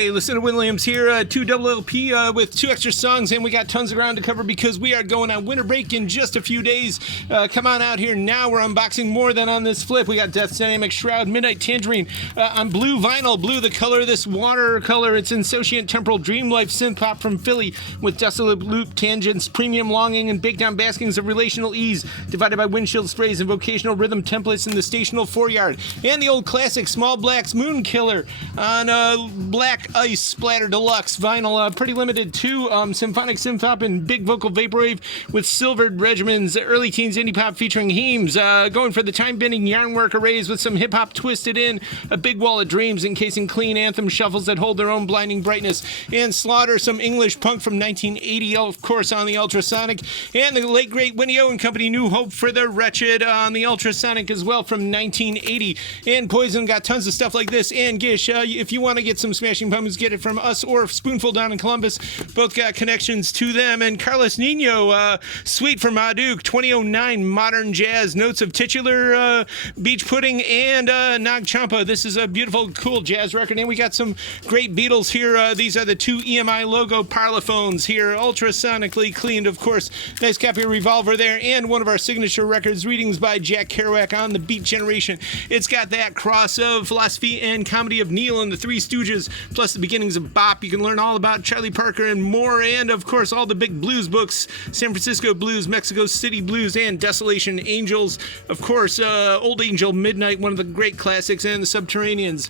Hey, listen to Williams here, 2 double LP with 2 extra songs, and we got tons of ground to cover because we are going on winter break in just a few days. Come on out here now. We're unboxing more than on this flip. We got Death's Dynamic Shroud, Midnight Tangerine on blue vinyl. Blue, the color of this watercolor. It's Insouciant Temporal Dream Life synth pop from Philly with desolate loop tangents, premium longing, and baked down baskings of relational ease, divided by windshield sprays and vocational rhythm templates in the stational foreyard. And the old classic Small Black's Moon Killer on Black Ice Splatter Deluxe vinyl, pretty limited too. Symphonic synth pop and big vocal vaporwave with silvered regimens, early teens indie pop featuring Heems, going for the time-bending yarnwork arrays with some hip-hop twisted in, a big wall of dreams encasing clean anthem shuffles that hold their own blinding brightness, and Slaughter, some English punk from 1980, of course, on the Ultrasonic, and the late great Winnie O and Company, New Hope for the Wretched on the Ultrasonic as well from 1980, and Poison got tons of stuff like this, and Gish, if you want to get some Smashing Pumpkins, get it from us or Spoonful down in Columbus. Both got connections to them. And Carlos Nino, Sweet from Maduke, 2009 modern jazz, notes of titular beach pudding and Nag Champa. This is a beautiful, cool jazz record. And we got some great Beatles here. These are the 2 EMI logo parlophones here, ultrasonically cleaned, of course. Nice copy of Revolver there, and one of our signature records, readings by Jack Kerouac on the Beat Generation. It's got that cross of philosophy and comedy of Neil and the Three Stooges, plus the beginnings of bop. You can learn all about Charlie Parker and more, and of course all the big blues books, San Francisco Blues, Mexico City Blues, and Desolation Angels. Of course, Old Angel Midnight, one of the great classics, and the Subterraneans.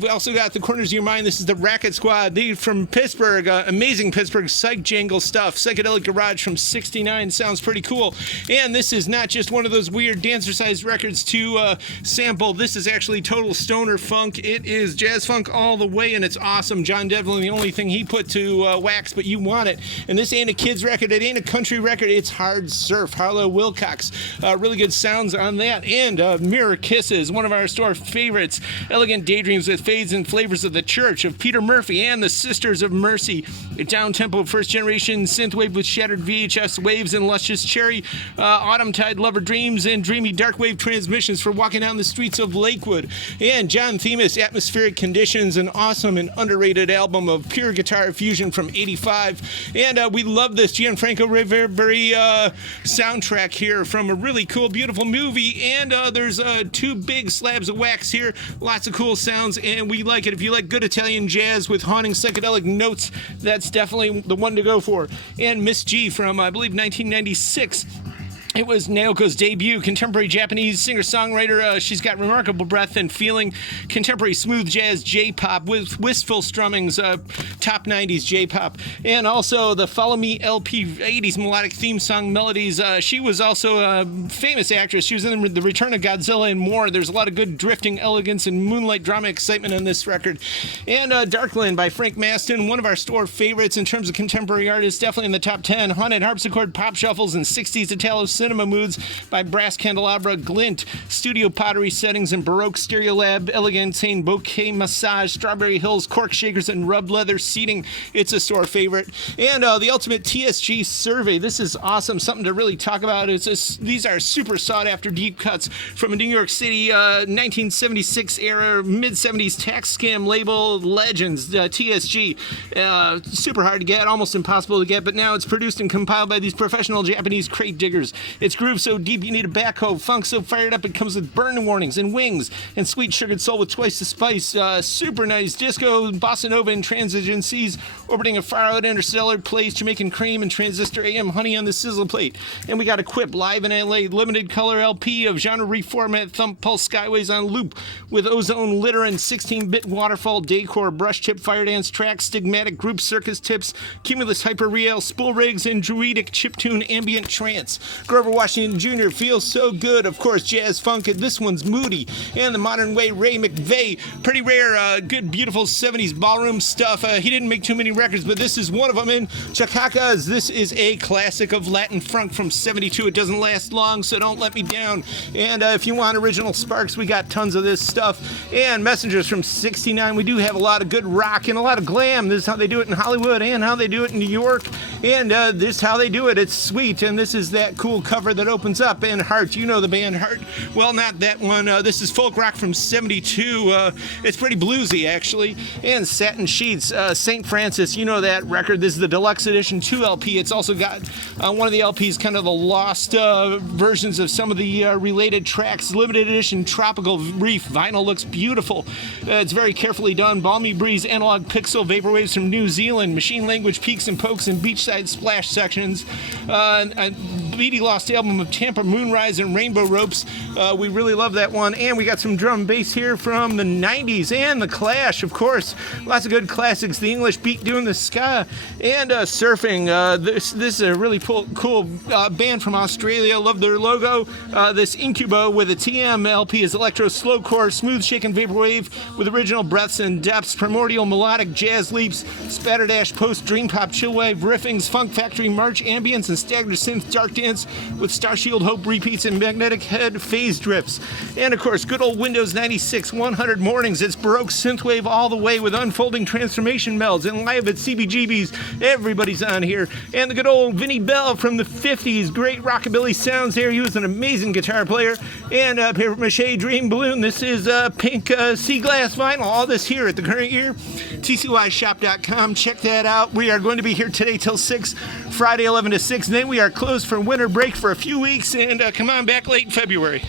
We also got The Corners of Your Mind. This is the Racket Squad. They from Pittsburgh, amazing Pittsburgh psych jangle stuff. Psychedelic Garage from 69 sounds pretty cool. And this is not just one of those weird dancer-sized records to sample. This is actually total stoner funk. It is jazz funk all the way, and it's awesome. John Devlin, the only thing he put to wax, but you want it. And this ain't a kid's record. It ain't a country record. It's hard surf. Harlow Wilcox. Really good sounds on that. And Mirror Kisses, one of our store favorites. Elegant Daydreams with Fades and Flavors of the Church of Peter Murphy and the Sisters of Mercy. A down-tempo first-generation synthwave with shattered VHS waves and luscious cherry. Autumn Tide Lover Dreams and dreamy dark wave transmissions for walking down the streets of Lakewood. And John Themis, Atmospheric Conditions, an awesome and underrated album of pure guitar fusion from 85. And we love this Gianfranco Reverberi soundtrack here from a really cool, beautiful movie. And there's 2 big slabs of wax here. Lots of cool sounds, and we like it. If you like good Italian jazz with haunting psychedelic notes, that's definitely the one to go for. And Miss G from, I believe, 1996. It was Naoko's debut, contemporary Japanese singer-songwriter. She's got remarkable breadth and feeling, contemporary smooth jazz J-pop with wistful strummings, top 90s J-pop. And also the Follow Me LP 80s melodic theme song melodies. She was also a famous actress. She was in The Return of Godzilla and more. There's a lot of good drifting elegance and moonlight drama excitement on this record. And Darkland by Frank Maston, one of our store favorites in terms of contemporary artists, definitely in the top 10. Haunted harpsichord pop shuffles and 60s Italo Cinema Moods by Brass Candelabra, Glint, studio pottery settings and Baroque Stereolab, Elegantine Bouquet Massage, Strawberry Hills, Cork Shakers, and Rub Leather Seating. It's a store favorite. And the Ultimate TSG Survey. This is awesome, something to really talk about. These are super sought-after deep cuts from a New York City 1976 era, mid-70s tax scam label, Legends, TSG. Super hard to get, almost impossible to get, but now it's produced and compiled by these professional Japanese crate diggers. It's groove so deep you need a backhoe, funk so fired up it comes with burn warnings and wings, and sweet sugared soul with twice the spice. Super nice disco, bossa nova, and transigencies, orbiting a far-out interstellar place, Jamaican cream and transistor AM honey on the sizzle plate. And we got Equip live in LA, limited color LP of genre reformat thump pulse skyways on loop with ozone litter and 16-bit waterfall decor, brush tip fire dance tracks, stigmatic group circus tips, cumulus hyper real spool rigs, and druidic chiptune ambient trance. Grover Washington Jr. feels so good. Of course, jazz funk. This one's moody. And the modern way, Ray McVeigh. Pretty rare, good, beautiful 70s ballroom stuff. He didn't make too many records, but this is one of them. And Chacacas, this is a classic of Latin funk from 72. It doesn't last long, so don't let me down. And if you want original Sparks, we got tons of this stuff. And Messengers from 69. We do have a lot of good rock and a lot of glam. This is how they do it in Hollywood and how they do it in New York. And this is how they do it. It's sweet. And this is that cool cover that opens up. And Heart, you know the band Heart. Well, not that one. This is folk rock from 72. It's pretty bluesy, actually. And Satin Sheets, St. Francis, you know that record. This is the Deluxe Edition 2 LP. It's also got one of the LPs, kind of the lost versions of some of the related tracks. Limited edition Tropical Reef vinyl looks beautiful. It's very carefully done. Balmy Breeze, Analog Pixel, Vaporwaves from New Zealand, Machine Language, Peaks and Pokes, and Beachside Splash sections. A Beady Lost album of Tampa Moonrise and Rainbow Ropes. We really love that one. And we got some drum and bass here from the 90s and the Clash, of course. Lots of good classics. The English Beat doing the ska and surfing. This is a really cool band from Australia. Love their logo. This Incubo with a TM LP is electro slowcore, smooth shaken vaporwave with original breaths and depths, primordial melodic jazz leaps, spatterdash post dream pop chillwave riffings, funk factory march ambience, and staggered synth dark dance with Starshield Hope repeats and magnetic head phase drifts. And of course, good old Windows 96 100 mornings. It's Baroque synthwave all the way with unfolding transformation melds and live at CBGB's. Everybody's on here. And the good old Vinnie Bell from the 50s. Great rockabilly sounds there. He was an amazing guitar player. And Paper Mache Dream Balloon. This is pink sea glass vinyl. All this here at the current year. TCYshop.com. Check that out. We are going to be here today till 6, Friday 11 to 6. And then we are closed for winter break for a few weeks. And come on back late February.